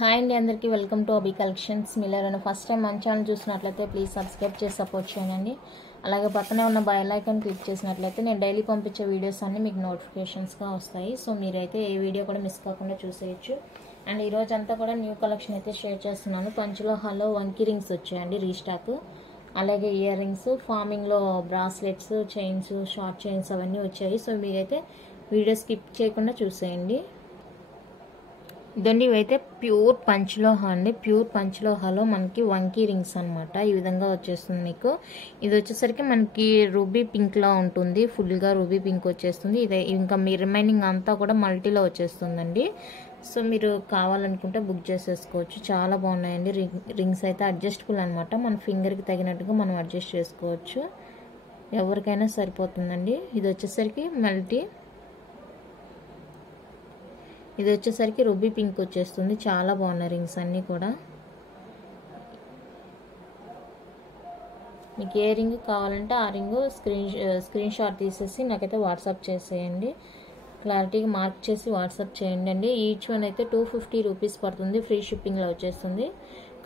హాయ్ అండి, అందరికీ welcome to అబీ కలెక్షన్స్. మీరు ఫస్ట్ టైం మన ఛానల్ చూసినట్లయితే ప్లీజ్ సబ్స్క్రైబ్ చేసి సపోర్ట్ చేయండి. అలాగే పక్కనే ఉన్న బెల్ ఐకాన్ క్లిక్ చేసినట్లయితే నేను డైలీ పంపించే వీడియోస్ అన్నీ మీకు నోటిఫికేషన్స్గా వస్తాయి. సో మీరైతే ఏ వీడియో కూడా మిస్ కాకుండా చూసేయచ్చు. అండ్ ఈరోజు అంతా కూడా న్యూ కలెక్షన్ అయితే షేర్ చేస్తున్నాను. పంచలోహాలో వంకీ రింగ్స్ వచ్చాయండి రీస్టాక్. అలాగే ఇయర్ రింగ్స్, ఫార్మింగ్లో బ్రాస్లెట్స్, చైన్స్, షార్ట్ చైన్స్ అవన్నీ వచ్చాయి. సో మీరైతే వీడియో స్కిప్ చేయకుండా చూసేయండి. ఇదండి, ఇవైతే ప్యూర్ పంచలోహ అండి. ప్యూర్ పంచలోహలో మనకి వంకీ రింగ్స్ అనమాట. ఈ విధంగా వచ్చేస్తుంది మీకు. ఇది వచ్చేసరికి మనకి రూబీ పింక్లో ఉంటుంది. ఫుల్గా రూబీ పింక్ వచ్చేస్తుంది. ఇదే ఇంకా మీ రిమైనింగ్ అంతా కూడా మల్టీలో వచ్చేస్తుందండి. సో మీరు కావాలనుకుంటే బుక్ చేసేసుకోవచ్చు. చాలా బాగున్నాయండి. రింగ్స్ అయితే అడ్జస్టబుల్ అనమాట. మన ఫింగర్కి తగినట్టుగా మనం అడ్జస్ట్ చేసుకోవచ్చు. ఎవరికైనా సరిపోతుందండి. ఇది వచ్చేసరికి మల్టీ. ఇది వచ్చేసరికి రూబీ పింక్ వచ్చేస్తుంది. చాలా బాగున్నాయి రింగ్స్ అన్నీ కూడా. మీకు ఏ రింగ్ కావాలంటే ఆ రింగ్ స్క్రీన్ షాట్ తీసేసి నాకైతే వాట్సాప్ చేసేయండి. క్లారిటీగా మార్క్ చేసి వాట్సాప్ చేయండి అండి. ఈచ్ వన్ అయితే 250 రూపీస్ పడుతుంది. ఫ్రీ షిప్పింగ్లో వచ్చేస్తుంది.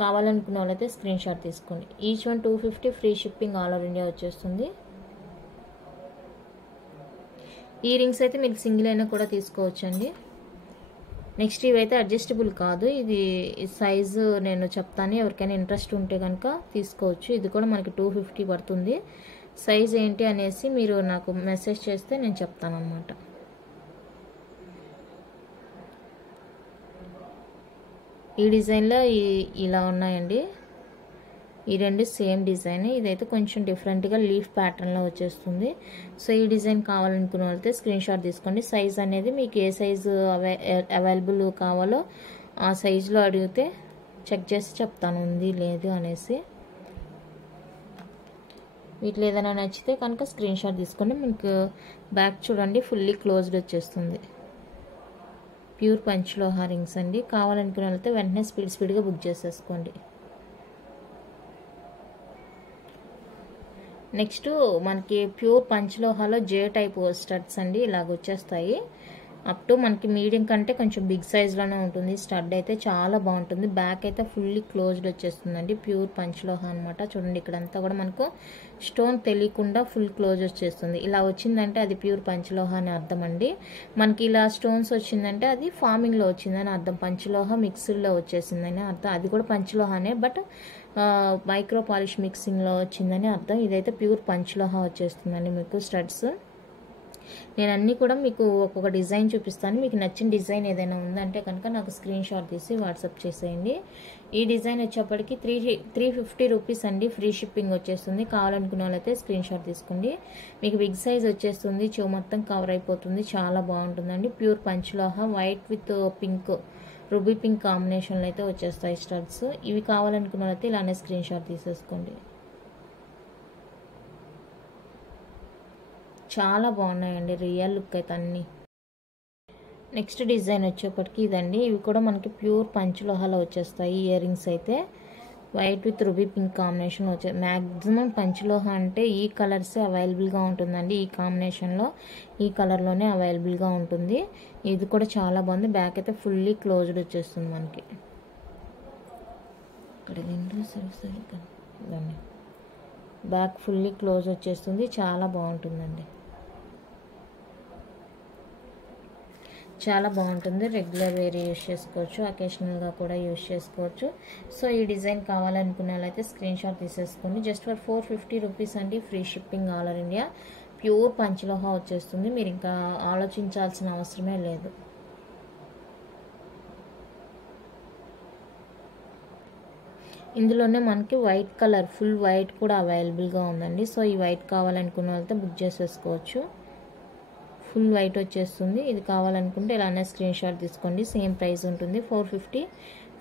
కావాలనుకున్న వాళ్ళైతే స్క్రీన్ షాట్ తీసుకోండి. Each one 250, free shipping all over India వచ్చేస్తుంది. ఈ రింగ్స్ అయితే మీరు సింగిల్ అయినా కూడా తీసుకోవచ్చండి. నెక్స్ట్ ఇవైతే అడ్జస్టబుల్ కాదు. ఇది సైజు నేను చెప్తాను, ఎవరికైనా ఇంట్రెస్ట్ ఉంటే కనుక తీసుకోవచ్చు. ఇది కూడా మనకి 250 పడుతుంది. సైజ్ ఏంటి అనేసి మీరు నాకు మెసేజ్ చేస్తే నేను చెప్తాను అన్నమాట. ఈ డిజైన్లో ఇలా ఉన్నాయండి. ఈ రెండు సేమ్ డిజైన్. ఇదైతే కొంచెం డిఫరెంట్గా లీఫ్ ప్యాటర్న్లో వచ్చేస్తుంది. సో ఈ డిజైన్ కావాలనుకున్న వాళ్ళైతే స్క్రీన్ షాట్ తీసుకోండి. సైజ్ అనేది మీకు ఏ సైజు అవైలబుల్ కావాలో ఆ సైజులో అడిగితే చెక్ చేసి చెప్తాను ఉంది లేదు అనేసి. వీటిలో ఏదైనా నచ్చితే కనుక స్క్రీన్ షాట్ తీసుకోండి. మీకు బ్యాక్ చూడండి, ఫుల్లీ క్లోజ్డ్ వచ్చేస్తుంది. ప్యూర్ పంచలోహ రింగ్స్ అండి. కావాలనుకున్న వాళ్ళైతే వెంటనే స్పీడ్గా బుక్ చేసేసుకోండి. నెక్స్ట్ మనకి ప్యూర్ పంచలోహాలో జే టైప్ స్టడ్స్ అండి. ఇలాగ వచ్చేస్తాయి. అప్ టు మనకి మీడియం కంటే కొంచెం బిగ్ సైజ్లోనే ఉంటుంది. స్టడ్ అయితే చాలా బాగుంటుంది. బ్యాక్ అయితే ఫుల్లీ క్లోజ్డ్ వచ్చేస్తుందండి. ప్యూర్ పంచలోహ అనమాట. చూడండి, ఇక్కడంతా కూడా మనకు స్టోన్ తెలియకుండా ఫుల్ క్లోజ్ వచ్చేస్తుంది. ఇలా వచ్చిందంటే అది ప్యూర్ పంచలోహ అని అర్థం అండి. మనకి ఇలా స్టోన్స్ వచ్చిందంటే అది ఫార్మింగ్లో వచ్చిందని అర్థం. పంచలోహ మిక్స్డ్లో వచ్చేసిందని అర్థం. అది కూడా పంచలోహనే, బట్ మైక్రో పాలిష్ మిక్సింగ్లో వచ్చిందని అర్థం. ఇదైతే ప్యూర్ పంచలోహ వచ్చేస్తుందండి మీకు స్టడ్స్. నేను అన్నీ కూడా మీకు ఒక్కొక్క డిజైన్ చూపిస్తాను. మీకు నచ్చిన డిజైన్ ఏదైనా ఉందంటే కనుక నాకు స్క్రీన్ షాట్ తీసి వాట్సాప్ చేసేయండి. ఈ డిజైన్ వచ్చేప్పటికి 350 రూపీస్ అండి. ఫ్రీ షిప్పింగ్ వచ్చేస్తుంది. కావాలనుకున్న వాళ్ళైతే స్క్రీన్ షాట్ తీసుకోండి. మీకు బిగ్ సైజ్ వచ్చేస్తుంది. చెవు మొత్తం కవర్ అయిపోతుంది. చాలా బాగుంటుందండి. Pure panchaloha white with pink, ruby pink కాంబినేషన్లో అయితే వచ్చేస్తాయి స్టడ్స్. ఇవి కావాలనుకున్న వాళ్ళైతే ఇలానే స్క్రీన్ షాట్ తీసేసుకోండి. చాలా బాగున్నాయండి. రియల్ లుక్ అయితే అన్నీ. నెక్స్ట్ డిజైన్ వచ్చేప్పటికి ఇదండి. ఇవి కూడా మనకి ప్యూర్ పంచలోహాలో వచ్చేస్తాయి. ఇయర్ రింగ్స్ అయితే white with ruby pink combination వచ్చాయి. మ్యాక్సిమం పంచలోహ అంటే ఈ కలర్సే అవైలబుల్గా ఉంటుందండి. ఈ కాంబినేషన్లో ఈ కలర్లోనే అవైలబుల్గా ఉంటుంది. ఇది కూడా చాలా బాగుంది. బ్యాక్ అయితే ఫుల్లీ క్లోజ్డ్ వచ్చేస్తుంది మనకి. ఇక్కడ ఇదండి, బ్యాక్ ఫుల్లీ క్లోజ్ వచ్చేస్తుంది. చాలా బాగుంటుందండి. చాలా బాగుంటుంది. రెగ్యులర్ వేర్ యూజ్ చేసుకోవచ్చు, అకేషనల్గా కూడా యూజ్ చేసుకోవచ్చు. సో ఈ డిజైన్ కావాలనుకున్న వాళ్ళైతే స్క్రీన్ షాట్ తీసేసుకోండి. జస్ట్ ఫర్ 450 రూపీస్ అండి. Free shipping all over India. Pure panchaloha వచ్చేస్తుంది. మీరు ఇంకా ఆలోచించాల్సిన అవసరమే లేదు. ఇందులోనే మనకి వైట్ కలర్, ఫుల్ వైట్ కూడా అవైలబుల్గా ఉందండి. సో ఈ వైట్ కావాలనుకున్న వాళ్ళతో బుక్ చేసేసుకోవచ్చు. ఫుల్ వైట్ వచ్చేస్తుంది. ఇది కావాలనుకుంటే ఇలానే స్క్రీన్ షాట్ తీసుకోండి. సేమ్ ప్రైస్ ఉంటుంది. 450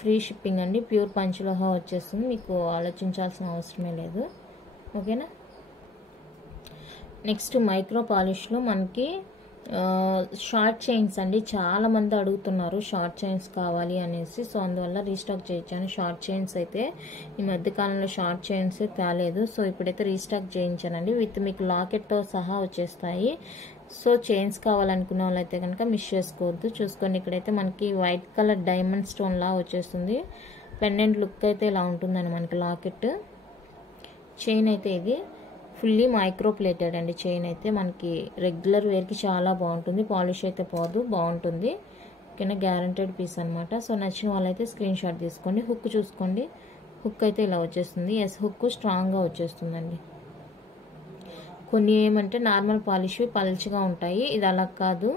ఫ్రీ షిప్పింగ్ అండి. ప్యూర్ పంచలోహ వచ్చేస్తుంది. మీకు ఆలోచించాల్సిన అవసరమే లేదు. ఓకేనా. నెక్స్ట్ మైక్రో పాలిష్లో మనకి షార్ట్ చైన్స్ అండి. చాలా మంది అడుగుతున్నారు షార్ట్ చైన్స్ కావాలి అనేసి. సో అందువల్ల రీస్టాక్ చేయించాను. షార్ట్ చైన్స్ అయితే ఈ మధ్యకాలంలో షార్ట్ చైన్స్ తేలేదు. సో ఇప్పుడైతే రీస్టాక్ చేయించానండి. విత్ మీకు లాకెట్తో సహా వచ్చేస్తాయి. సో చైన్స్ కావాలనుకునే వాళ్ళైతే కనుక మిస్ చేసుకోవద్దు. చూసుకోండి, ఇక్కడైతే మనకి వైట్ కలర్ డైమండ్ స్టోన్ లా వచ్చేస్తుంది. పెండెంట్ లుక్ అయితే ఇలా ఉంటుందండి మనకి లాకెట్. చైన్ అయితే ఇది ఫుల్లీ మైక్రో ప్లేటెడ్ అండి. చైన్ అయితే మనకి రెగ్యులర్ వేర్కి చాలా బాగుంటుంది. పాలిష్ అయితే పోదు, బాగుంటుంది. ఓకేనా, గ్యారంటెడ్ పీస్ అనమాట. సో నచ్చిన వాళ్ళైతే స్క్రీన్ షాట్ తీసుకోండి. హుక్ చూసుకోండి, హుక్ అయితే ఇలా వచ్చేస్తుంది. ఎస్, హుక్ స్ట్రాంగ్గా వచ్చేస్తుందండి. కొన్ని ఏమంటే నార్మల్ పాలిష్ పల్చగా ఉంటాయి, ఇది అలా కాదు,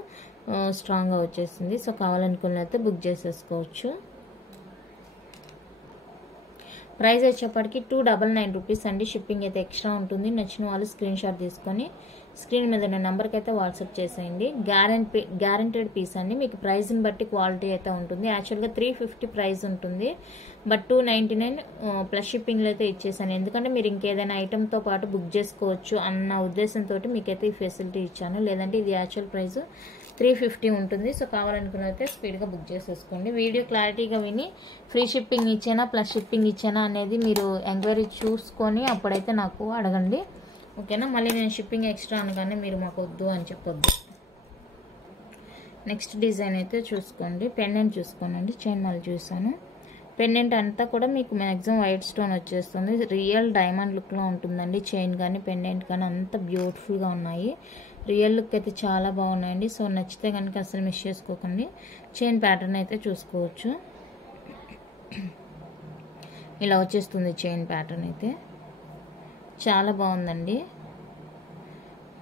స్ట్రాంగ్గా వచ్చేసింది. సో కావాలనుకున్న అయితే బుక్ చేసేసుకోవచ్చు. ప్రైస్ వచ్చేప్పటికి 299 రూపీస్ అండి. షిప్పింగ్ అయితే ఎక్స్ట్రా ఉంటుంది. నచ్చిన వాళ్ళు స్క్రీన్ షాట్ తీసుకొని స్క్రీన్ మీద ఉన్న నెంబర్కి అయితే వాట్సాప్ చేసేయండి. గ్యారంటెడ్ పీస్ అండి. మీకు ప్రైస్ని బట్టి క్వాలిటీ అయితే ఉంటుంది. యాక్చువల్గా 350 ప్రైస్ ఉంటుంది, బట్ 299 ప్లస్ షిప్పింగ్లో అయితే ఇచ్చేసాను. ఎందుకంటే మీరు ఇంకేదైనా ఐటెంతో పాటు బుక్ చేసుకోవచ్చు అన్న ఉద్దేశంతో మీకైతే ఈ ఫెసిలిటీ ఇచ్చాను. లేదంటే ఇది యాక్చువల్ ప్రైస్ 350 ఉంటుంది. సో కావాలనుకున్న అయితే స్పీడ్గా బుక్ చేసేసుకోండి. వీడియో క్లారిటీగా విని ఫ్రీ షిప్పింగ్ ఇచ్చానా ప్లస్ షిప్పింగ్ ఇచ్చానా అనేది మీరు ఎంక్వైరీ చూసుకొని అప్పుడైతే నాకు అడగండి. ఓకేనా, మళ్ళీ నేను షిప్పింగ్ ఎక్స్ట్రా అనగానే మీరు మాకు వద్దు అని చెప్పొద్దు. నెక్స్ట్ డిజైన్ అయితే చూసుకోండి. పెండెంట్ చూసుకోనండి, చైన్ మళ్ళీ చూసాను. పెండెంట్ అంతా కూడా మీకు మ్యాక్సిమం వైట్ స్టోన్ వచ్చేస్తుంది. రియల్ డైమండ్ లుక్లో ఉంటుందండి. చైన్ కానీ పెండెంట్ కానీ అంత బ్యూటిఫుల్గా ఉన్నాయి. రియల్ లుక్ అయితే చాలా బాగున్నాయండి. సో నచ్చితే కనుక అసలు మిస్ చేసుకోకండి. చైన్ ప్యాటర్న్ అయితే చూసుకోవచ్చు, ఇలా వచ్చేస్తుంది. చైన్ ప్యాటర్న్ అయితే చాలా బాగుందండి.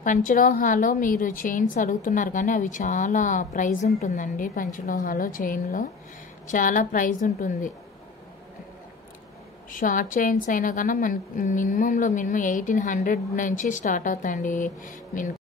పంచలోహాలో మీరు చైన్స్ అడుగుతున్నారు కానీ అవి చాలా ప్రైస్ ఉంటుందండి. పంచలోహాలో చైన్లో చాలా ప్రైస్ ఉంటుంది. షార్ట్ చైన్స్ అయినా కానీ మనకి మినిమంలో మినిమం 1800 నుంచి స్టార్ట్ అవుతాయండి. మీకు